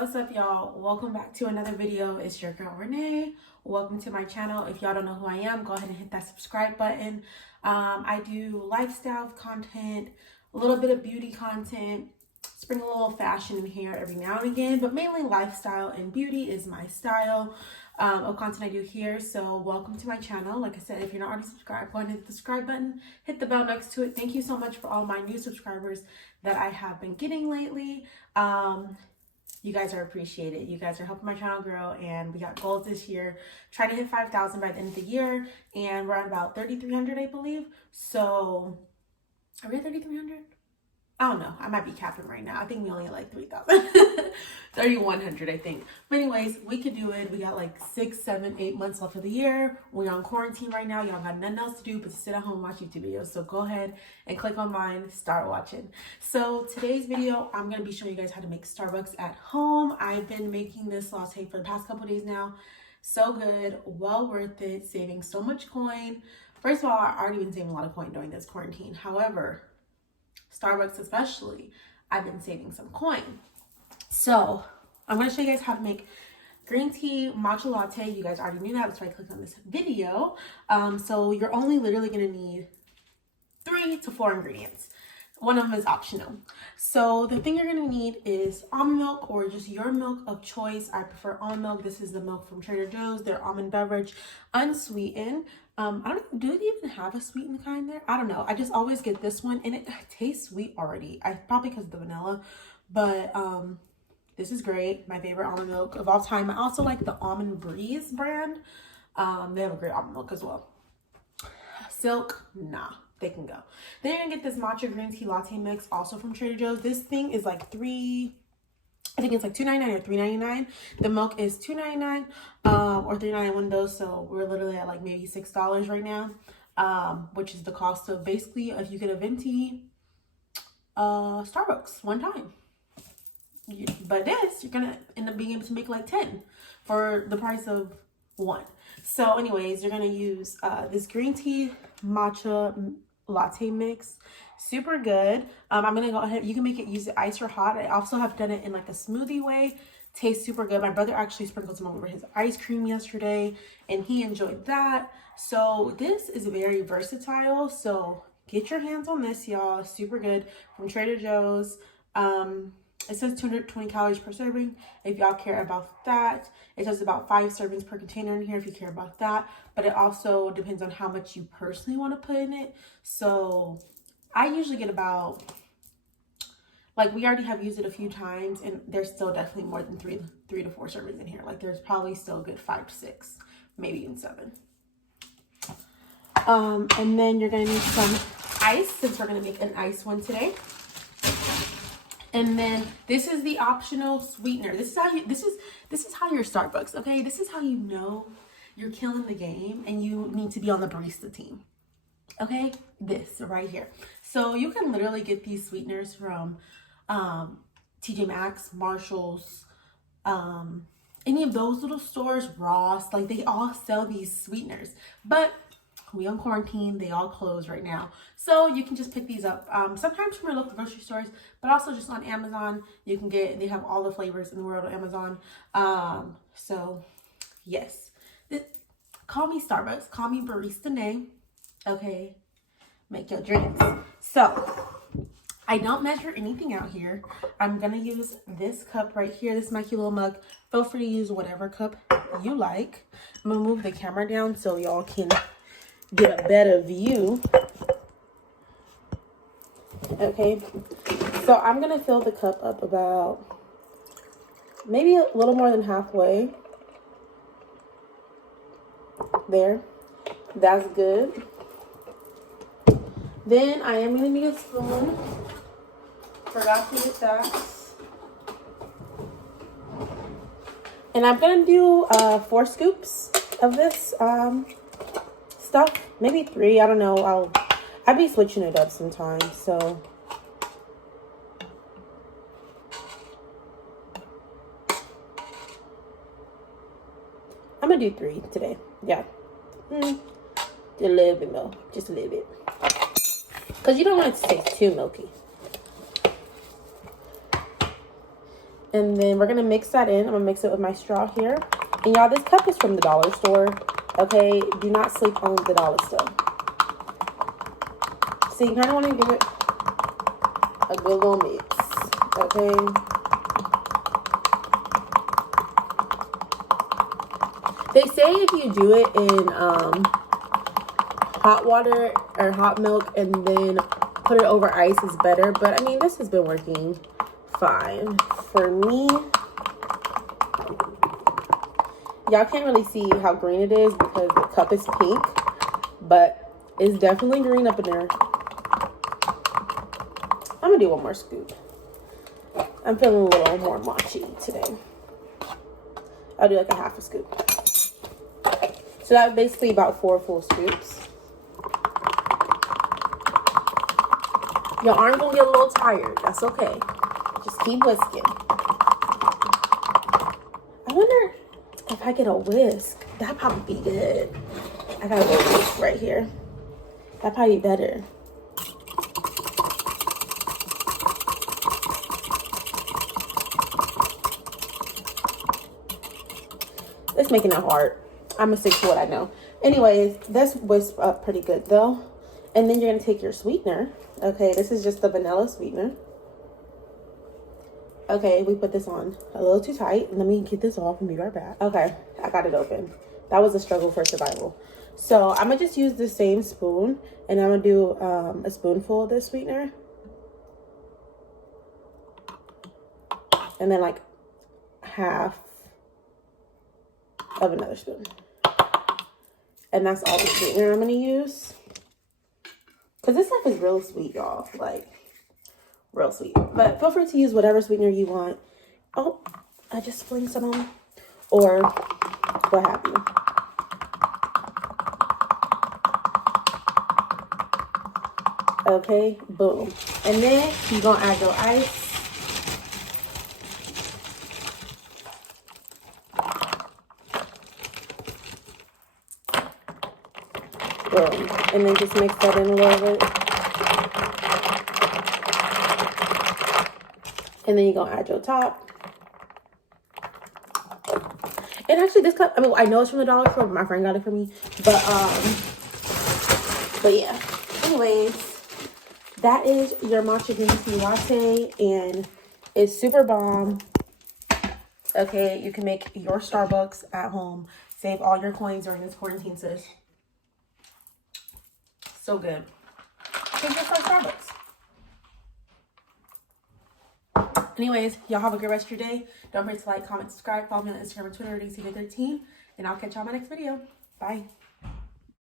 What's up, y'all? Welcome back to another video. It's your girl Renee. Welcome to my channel. If y'all don't know who I am, go ahead and hit that subscribe button. I do lifestyle content, a little bit of beauty content, sprinkle a little fashion in here every now and again, but mainly lifestyle and beauty is my style of content I do here. So welcome to my channel. Like I said, if you're not already subscribed, go ahead and hit the subscribe button, hit the bell next to it. Thank you so much for all my new subscribers that I have been getting lately. You guys are appreciated. You guys are helping my channel grow, and we got goals this year. Try to hit 5,000 by the end of the year, and we're at about 3,300, I believe. So, are we at 3,300? I don't know. I might be capping right now. I think we only at like 3,000. 3,100, I think. But anyways, we could do it. We got like 6, 7, 8 months left of the year. We're on quarantine right now. Y'all got nothing else to do but to sit at home and watch YouTube videos. So go ahead and click on mine. Start watching. So today's video, I'm going to be showing you guys how to make Starbucks at home. I've been making this latte for the past couple days now. So good. Well worth it. Saving so much coin. First of all, I've already been saving a lot of coin during this quarantine. However, Starbucks especially, I've been saving some coin. So I'm going to show you guys how to make green tea matcha latte. You guys already knew that. That's why I clicked on this video. So you're only literally going to need 3 to 4 ingredients. One of them is optional. So the thing you're going to need is almond milk or just your milk of choice. I prefer almond milk. This is the milk from Trader Joe's, their almond beverage, unsweetened. I don't know, do they even have a sweetened kind there? I don't know. I just always get this one, and it tastes sweet already. Probably because of the vanilla, but this is great. My favorite almond milk of all time. I also like the Almond Breeze brand. They have a great almond milk as well. Silk, nah, they can go. Then you're gonna get this matcha green tea latte mix, also from Trader Joe's. This thing is like I think it's like $2.99 or $3.99. The milk is $2.99 or $3.99 one of those. So we're literally at like maybe $6 right now, which is the cost of basically if you get a venti Starbucks one time. But this, you're gonna end up being able to make like 10 for the price of 1. So anyways, you're gonna use this green tea matcha latte mix. Super good. I'm gonna go ahead, you can make it, use it ice or hot. I also have done it in like a smoothie way. Tastes super good. My brother actually sprinkled some over his ice cream yesterday and he enjoyed that. So this is very versatile. So get your hands on this, y'all. Super good from Trader Joe's. It says 220 calories per serving. If y'all care about that, it says about 5 servings per container in here if you care about that. But it also depends on how much you personally want to put in it. So I usually get about, like, we already have used it a few times, and there's still definitely more than 3 to 4 servings in here. Like, there's probably still a good 5 to 6, maybe even 7. And then you're gonna need some ice, since we're gonna make an ice one today. And then this is the optional sweetener. This is how your Starbucks, okay? This is how you know you're killing the game and you need to be on the barista team. Okay? This right here. So you can literally get these sweeteners from TJ Maxx, Marshall's, any of those little stores, Ross, like they all sell these sweeteners. But we on quarantine, they all closed right now. So you can just pick these up. Sometimes from your local grocery stores, but also just on Amazon. You can they have all the flavors in the world on Amazon. So yes, call me Starbucks, call me Barista Nay. Okay, make your drinks. So I don't measure anything out here. I'm gonna use this cup right here. This is my cute little mug. Feel free to use whatever cup you like. I'm gonna move the camera down so y'all can get a better view. Okay, so I'm gonna fill the cup up about maybe a little more than halfway. There, that's good. Then I am gonna need a spoon. Forgot to get that. And I'm gonna do 4 scoops of this stuff, maybe 3. I don't know. I'll be switching it up sometimes. So I'm gonna do 3 today. Yeah, a little bit more, just a little bit, because you don't want it to taste too milky. And then we're gonna mix that in. I'm gonna mix it with my straw here. And y'all, this cup is from the dollar store. Okay, do not sleep on the dollar store. So you kind of want to give it a good little mix. Okay. They say if you do it in hot water or hot milk and then put it over ice is better. But I mean, this has been working fine for me. Y'all can't really see how green it is because the cup is pink, but it's definitely green up in there. I'm gonna do one more scoop. I'm feeling a little more matcha today. I'll do like a half a scoop. So that's basically about 4 full scoops. Your arm gonna get a little tired. That's okay. Just keep whisking. I wonder if I get a whisk. That'd probably be good. I got a little whisk right here. That'd probably be better. It's making it hard. I'm gonna stick to what I know. Anyways, that's whisked up pretty good though. And then you're gonna take your sweetener. Okay, this is just the vanilla sweetener. Okay, we put this on a little too tight. Let me get this off and be right back. Okay, I got it open. That was a struggle for survival. So I'm gonna just use the same spoon and I'm gonna do a spoonful of this sweetener. And then like half of another spoon. And that's all the sweetener I'm gonna use. Cause this stuff is real sweet, y'all. Like, real sweet. But feel free to use whatever sweetener you want. Oh, I just spilled some on. Or what have you. Okay, boom. And then you're gonna add your ice. Boom. And then just mix that in a little bit. And then you're gonna add your top. And actually this cup, I mean, I know it's from the dollar store, but my friend got it for me. But yeah. Anyways, that is your matcha green tea latte. And it's super bomb. Okay, you can make your Starbucks at home. Save all your coins during this quarantine, sis. So good. Take your first Starbucks. Anyways, y'all have a good rest of your day. Don't forget to like, comment, subscribe, follow me on Instagram and Twitter at ACV13. And I'll catch y'all in my next video. Bye.